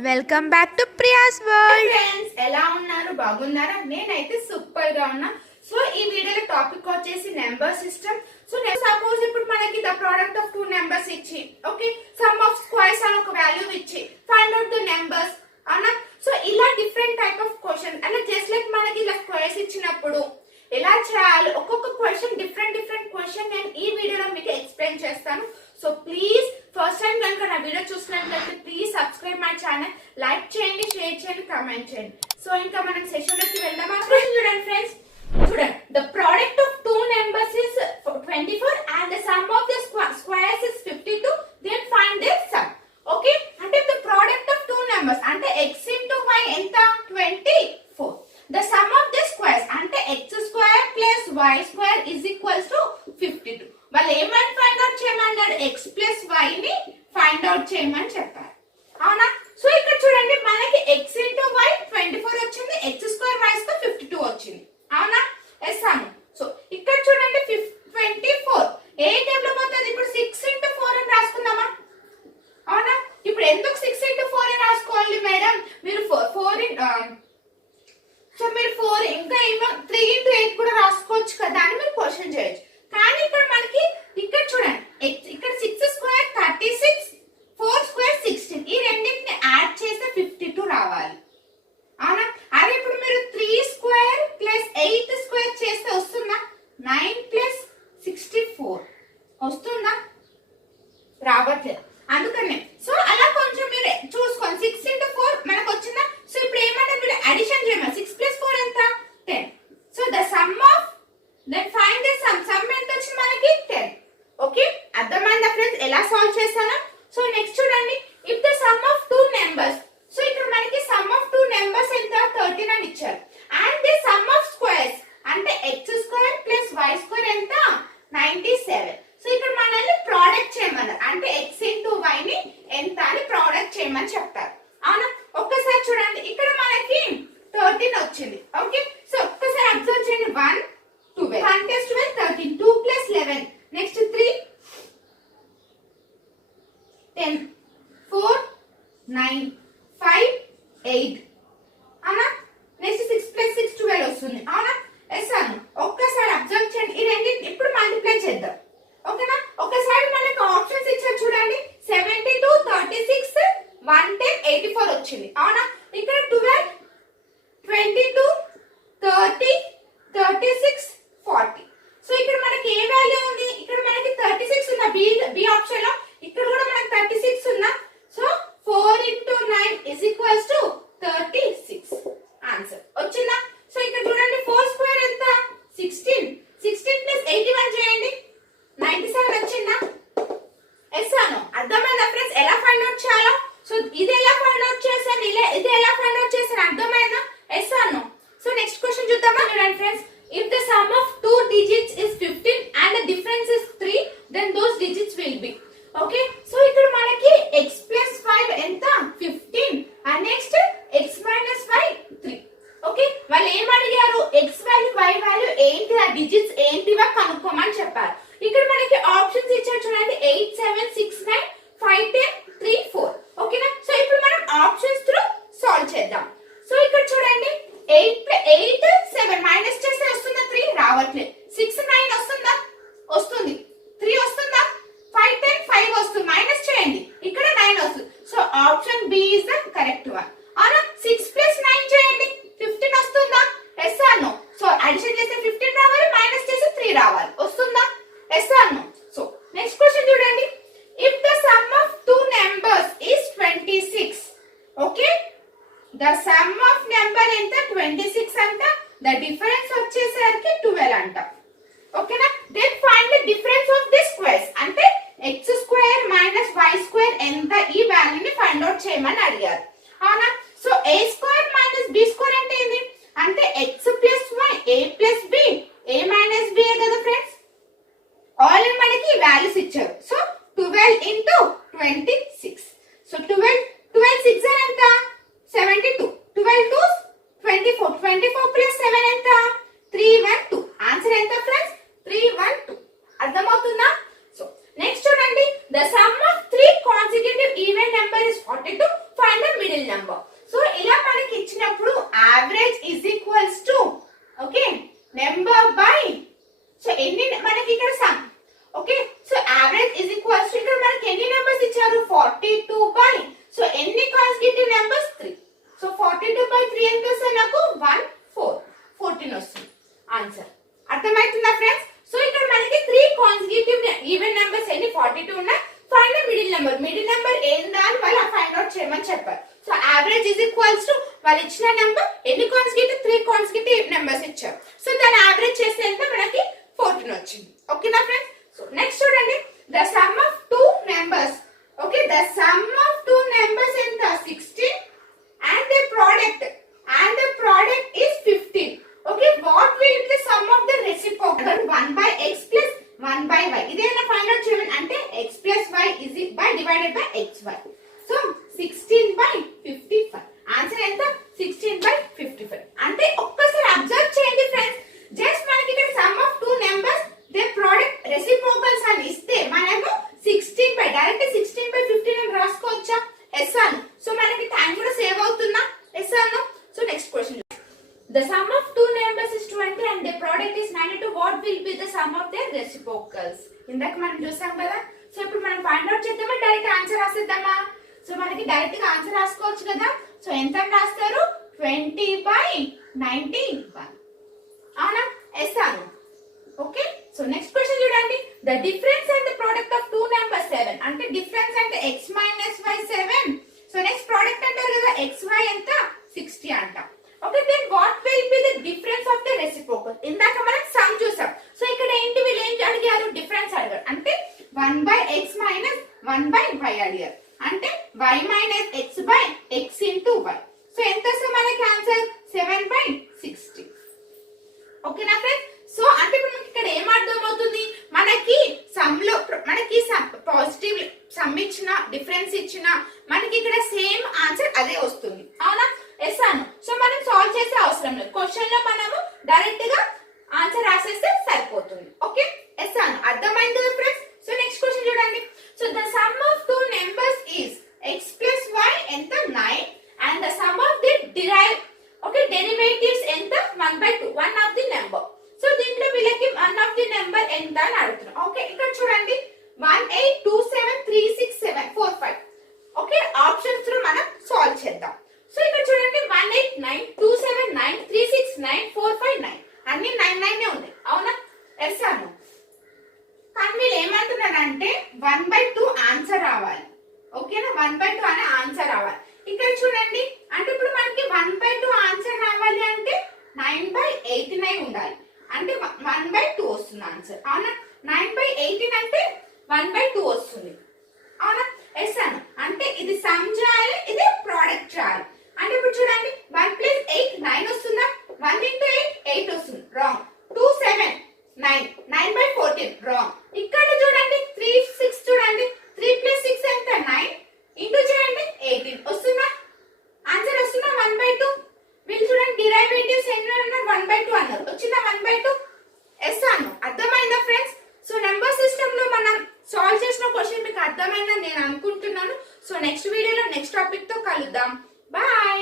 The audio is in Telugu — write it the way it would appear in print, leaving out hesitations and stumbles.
Welcome back to Priya's world. Friends ఎలా ఉన్నారు? బాగున్నారా? నేనైతే సూపర్ గా ఉన్నా. సో ఈ వీడియోలో టాపిక్ వచ్చేసి నెంబర్ సిస్టమ్. సో సపోజ్ ఇప్పుడు మనకి the product of two numbers ఇచ్చి ఓకే సమ్ ఆఫ్ స్క్వేర్స్ అని ఒక వాల్యూ ఇచ్చి ఫైండ్ అవుట్ ద నెంబర్స్ అవునా. సో ఇలా డిఫరెంట్ టైప్ ఆఫ్ క్వశ్చన్ అంటే జస్ట్ లైక్ మనకి ఇలా స్క్వేర్స్ ఇచ్చినప్పుడు ఎలా చేయాలి ఒక్కొక్క క్వశ్చన్ డిఫరెంట్ క్వశ్చన్ నేను ఈ వీడియోలో మీకు ఎక్స్ప్లెయిన్ చేస్తాను. సో ప్లీజ్ ఫస్ట్ టైం కనుక నా వీడియో చూసినట్లయితే please subscribe my channel, like చేయండి, షేర్ చేయండి, కామెంట్ చేయండి. సో ఇంకా మనం సెషన్ లోకి వెళ్దాం. చూడండి ఫ్రెండ్స్, చూడండి the product of two numbers is 24 and the sum of the squares is 52. Then find their sum. Okay అంటే the product of two numbers అంటే x into y ఎంత 24. The sum of the squares అంటే x square plus y square is equals to 52. వాళ్ళు ఏమని ఫైండ్ అవుట్ చేయమన్నాడు? x plus y ని ఫైండ్ అవుట్ చేయమని చెప్పారు అవునా. సో ఇక్కడ చూడండి మనకి x into y 24 వచ్చింది, x square y square 52 వచ్చింది అవునా. వేసాము. సో ఇక్కడ చూడండి 24 ఏ టేబుల్ పోతుంది? ఇప్పుడు 6 into 4 అని రాసుకుందామా అవునా. ఇప్పుడు ఎందుకు 6 into 4 అని రాసుకోవాలి మేడం? మీరు 4 సో మీరు 4 ఇంకా ఏమో 3 into 8 కూడా రాసుకోవచ్చు కదా అని మీరు క్వశ్చన్ చేయొచ్చు. కానీ ఇక్కడ మనకి ఇక్కడ చూడండి ఇక్కడ 6 స్క్వేర్ 36, 4 స్క్వేర్ 16 ఈ రెండింటిని యాడ్ చేస్తే 52 రావాలి అవునా. అదే ఇప్పుడు మీరు 3 స్క్వేర్ ప్లస్ 8 స్క్వేర్ చేస్తే వస్తుందా? 9 ప్లస్ 64 వస్తుందా? రావట్లేదు. అందుకనే సో అలా కొంచెం మీరు చూసుకోండి. 6 into 4 మనకు వచ్చిందా? సో ఇప్పుడు ఏమంటే మీరు అడిషన్ చేయమని 6 plus 4 ఎంత 10. So the sum of then find the sum ఎంత వచ్చింది మనకి 10. ఓకే అర్థమైందా ఫ్రెండ్స్ ఎలా సాల్వ్ చేస్తానో? సో నెక్స్ట్ చూడండి if the sum of two numbers. So ఇక్కడ మనకి సమ్ ఆఫ్ టూ నెంబర్స్ ఎంత 13 అని ఇచ్చారు. And the some of squares అంటే x square plus y square ఎంత 97. సో ఇక్కడ మనల్ని ప్రోడక్ట్ చేయమన్నారు అంటే x into y ని ఎంత అని ప్రోడక్ట్ చేయమని చెప్తారు అవునా. ఒక్కసారి చూడండి ఇక్కడ మనకి 13 వచ్చింది ఓకే. సో ఒక్కసారి అబ్జర్వ్ చేయండి 1 12 1 plus 12 13 2 plus 11 నెక్స్ట్ 3 10 4 9 5 8 అవునా. నెక్స్ట్ 6 plus 6 12 వస్తుంది అవునా. వేసాను. ఒక్కసారి అబ్జర్వ్ చేయండి ఈ రెండింటిని ఇప్పుడు మల్టిప్లై చేద్దాం ఓకేనా. ఒకసారి మనకు ఆప్షన్స్ ఇచ్చారు చూడండి 72 36 110 84 వచ్చింది అవునా. ఇక్కడ 12 22 30 36 40. సో ఇక్కడ మనకి ఏ వాల్యూ ఉంది? ఇక్కడ మనకి 36 ఉన్న బి ఆప్షన్ లో ఇక్కడ కూడా మనకి 36 ఉందా. So 4 into 9 is equals to 36 answer వచ్చిందా. సో ఇక్కడ చూడండి 4 స్క్వేర్ ఎంత 16 16 ప్లస్ 81 చేయండి 97 వచ్చిందా. ఎస్సాను. అర్థమైందా ఫ్రెండ్స్ ఎలా ఫైండ్ అవుట్ చేయాలో? సో ఇది ఎలా ఫైండ్ అవుట్ చేశాను, ఇది ఎలా ఫైండ్ అవుట్ చేశాను అర్థమైందా? ఎస్సాను. సో నెక్స్ట్ క్వశ్చన్ చూద్దామా. చూడండి friends if the sum of two digits is 15 and the difference is 3 then those digits will be okay. So ఇక్కడ మనకి x plus 5 ఎంత 15 and next x minus 5 3 okay. వాళ్ళు ఏం అడిగారు? x వాల్యూ y వాల్యూ ఏంటి, ఆ డిజిట్స్ ఏంటివా కనుక్కోమని చెప్పారు. ఇక్కడ మనకి ఆప్షన్స్ ఇచ్చారు చూడండి 8 7 6 9 5 10 3 4 ఓకేనా. సో ఇప్పుడు మనం ఆప్షన్స్ త్రూ సాల్వ్ చేద్దాం. సో ఇక్కడ చూడండి 8 7 మైనస్ చేస్తే వస్తుందా 3 రావట్లేదు. 6 9 వస్తుందా? వస్తుంది. 3 వస్తుందా? 5 10 5 వస్తుంది. మైనస్ చేయండి ఇక్కడ 9 వస్తుంది. So option B is the correct one అవునా. 6 ప్లస్ 9 చేయండి 15 వస్తుందా? Yes or no. So addition చేస్తే 15 రావాలి, మైనస్ చేస్తే 3 రావాలి. వస్తుందా? Yes or no. So next question చూడండి if the sum of two numbers is 26 okay. The sum of number ఎంత 26 అంట, ద డిఫరెన్స్ వచ్చేసరికి 12 అంట ఓకేనా. Then find the difference of the squares అంటే x square minus y square ఎంత ఈ వాల్యూని ఫైండ్ అవుట్ చేయమని అడిగారు అవునా. So a square minus b square అంటే ఏంది? అంటే x plus y a plus b a minus b కదా ఫ్రెండ్స్. ఆల్ మనకి వాల్యూస్ ఇచ్చారు. So 12 into 26. సో 12 6 ఎంత 72 12 2 24 24 ప్లస్ 7 ఎంత 312. ఆన్సర్ ఎంత ఫ్రెండ్స్ 312. అర్థమవుతుందా? సో నెక్స్ట్ చూడండి the sum of 3 consecutive even number is 42. Find the middle middle number. So ఇలా మనకి ఇచ్చినప్పుడు average is equals to okay number by so ఎన్ని మనకి ఇక్కడ some okay so average is equals to ఇక్కడ మనకి ఎన్ని నెంబర్స్ ఇచ్చారు 42 బై సో ఎన్ని కాన్సిక్యూటివ్ నెంబర్స్ 3 సో 42 బై 3 ఎంత వస్తుంది నాకు 14 వస్తుంది ఆన్సర్. అర్థమవుతుందా ఫ్రెండ్స్? సో ఇక్కడ మనకి 3 కాన్సిక్యూటివ్ ఈవెన్ నెంబర్స్ ఎన్ని 42 ఉన్నాయి. ఫైండ్ ద మిడిల్ నెంబర్ ఏందా అని వాళ్ళు ఫైండ్ అవుట్ చేయమని చెప్పారు. So average is equals to వాళ్ళు ఇచ్చిన నెంబర్ ఎన్ని కాన్సిక్యూటివ్ 3 కాన్సిక్యూటివ్ నెంబర్స్ ఇచ్చారు. సో దాన్ని యావరేజ్ చేస్తే ఎంత మనకి 14 వచ్చింది. ఓకేనా ఫ్రెండ్స్? సో నెక్స్ట్ చూడండి the sum of 2 numbers okay the sum of 2 numbers ఎంత 16 and the product is 15. Okay, what will be the sum of the reciprocal 1 by x plus 1 by y. ఇదేనా ఫైండ్ అవుట్ చేయండి అంటే x plus y is by divided by xy. So 16 by 55. Answer ఎంత 16 by 55. అంటే ఒక్కసారి అబ్జర్వ్ చేయండి ఫ్రెండ్స్. జస్ట్ మనకి ఇక్కడ some of 2 numbers they product reciprocals అని ఇస్తే మనము 16 by డైరెక్ట్ 16 by 15 అని రాసుకోవచ్చా? ఎస్ అను. సో మనకి టైం కూడా సేవ్ అవుతుందా? Yes Anu. So next question the sum of 2 numbers is 20 and the product is 92. what will be the sum of their reciprocals? ఇందాక మనం చూసాం కదా. సో ఇప్పుడు మనం ఫైండ్ అవుట్ చేద్దామా డైరెక్ట్ ఆన్సర్ రాసేద్దామా? సో మనకి డైరెక్ట్ గా ఆన్సర్ రాసుకోవచ్చు కదా. సో ఎంత రాస్తారు 20 by 91 అవునా? ఎస్ అను. ఓకే సో నెక్స్ట్ క్వశ్చన్ చూడండి the difference and the product of 2 numbers 7 అంటే డిఫరెన్స్ అంటే x minus y 7. So next product అంటారు కదా xy ఎంత 60 అంటాం. Okay then what will be the difference of the reciprocal? ఇందాక మనం సమ్ చూసాం. సో ఇక్కడ ఏంటి వీళ్ళు ఏం అడిగారు? డిఫరెన్స్ అడిగారు అంటే 1 by x minus 1 by y అడిగారు అంటే y minus x by x into y. So ఎంత వస్తుంది మనకి ఆన్సర్ 7 by 60. ఓకేనా ఫ్రెండ్స్? సో అంటే ఇప్పుడు మనకి ఇక్కడ ఏం అర్థం అవుతుంది? మనకి సమ్ లో మనకి పాజిటివ్ సమ్ ఇచ్చిన డిఫరెన్స్ ఇచ్చిన మనకి ఇక్కడ సేమ్ ఆన్సర్ అదే వస్తుంది అవునా? ఎస్ అను. సో మనం సాల్వ్ చేసే అవసరం లేదు. క్వశ్చన్ లో మనము డైరెక్ట్ గా ఆన్సర్ రాసేస్తే సరిపోతుంది. ఓకే ఎస్ అను. అర్థమైంది కదా ఫ్రెండ్స్? సో నెక్స్ట్ క్వశ్చన్ చూడండి so the sum of 2 numbers is x plus y ఎంత 9 and the sum of the derivatives ఎంత 1/2 1 of the number. సో దీంట్లో వీళ్ళకి 1 of the number ఎంత అని అడుగుతున్నాం. ఓకే ఇక్కడ చూడండి 18273674 ఓకే ఆప్షన్స్ లో మనం సాల్వ్ చేద్దాం. సో ఇక్కడ చూడండి 18927936945 అన్ని 9 ఉన్నాయి అవునా? ఎస్ అను. కానీ వీళ్ళు ఏమంటున్నారంటే 1/2 ఆన్సర్ రావాలి. ఓకేనా 1/2 అనే ఆన్సర్ రావాలి. ఇక్కడ చూడండి అంటే ఇప్పుడు మనకి 1/2 ఆన్సర్ రావాలి అంటే 9/89 ఉండాలి అంటే 1/2 వస్తుంది ఆన్సర్ అవునా? 9/18 అంటే 1/2 వస్తుంది అవునా? ఎస్ అను. అంటే ఇది సమ్ చేయాలి ఇది ప్రోడక్ట్ చేయాలి. అంటే ఇప్పుడు చూడండి 1 + 8 9 వస్తుందా? 1 × 8 8 వస్తుంది రాంగ్. 2 7 9 9/14 రాంగ్.